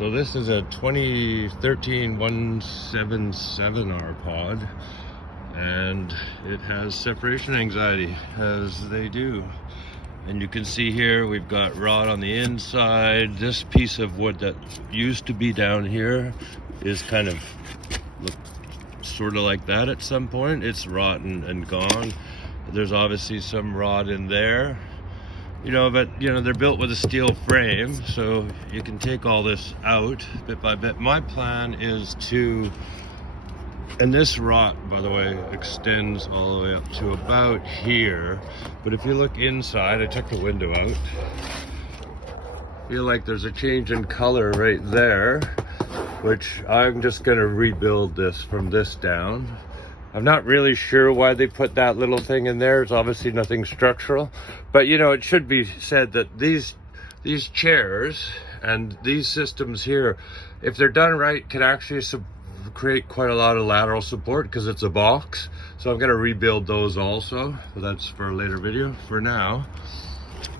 So this is a 2013 177R pod, and it has separation anxiety, as they do. And you can see here we've got rot on the inside. This piece of wood that used to be down here is kind of sort of like that at some point. It's rotten and gone. There's obviously some rot in there, but they're built with a steel frame, so you can take all this out bit by bit. My plan is to, and this rot, by the way, extends all the way up to about here, but if you look inside, I took the window out, feel like there's a change in color right there, which I'm just going to rebuild this from this down. I'm not really sure why they put that little thing in there. It's obviously nothing structural, but it should be said that these chairs and these systems here, if they're done right, can actually create quite a lot of lateral support because it's a box. So I'm going to rebuild those also, but that's for a later video. For now,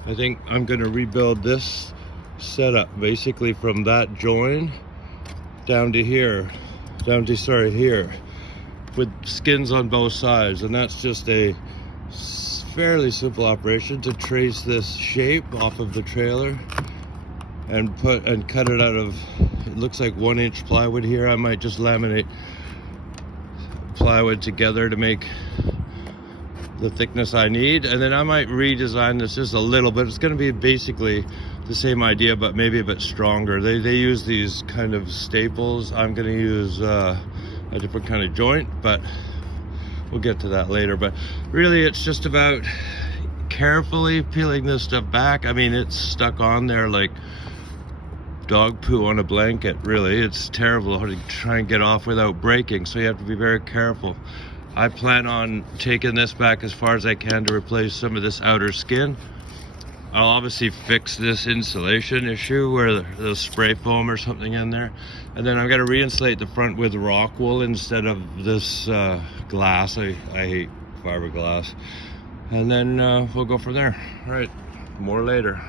I think I'm going to rebuild this setup basically from that join down to here, here, with skins on both sides. And that's just a fairly simple operation to trace this shape off of the trailer and cut it out of, it looks like 1-inch plywood here. I might just laminate plywood together to make the thickness I need, and then I might redesign this just a little bit. It's going to be basically the same idea, but maybe a bit stronger. They use these kind of staples. I'm going to use a different kind of joint, but we'll get to that later. But really, it's just about carefully peeling this stuff back. I mean, it's stuck on there like dog poo on a blanket. Really, it's terrible to try and get off without breaking, so you have to be very careful. I plan on taking this back as far as I can to replace some of this outer skin. I'll obviously fix this insulation issue where there's spray foam or something in there, and then I'm going to re-insulate the front with rock wool instead of this glass. I hate fiberglass, and then we'll go from there. All right, more later.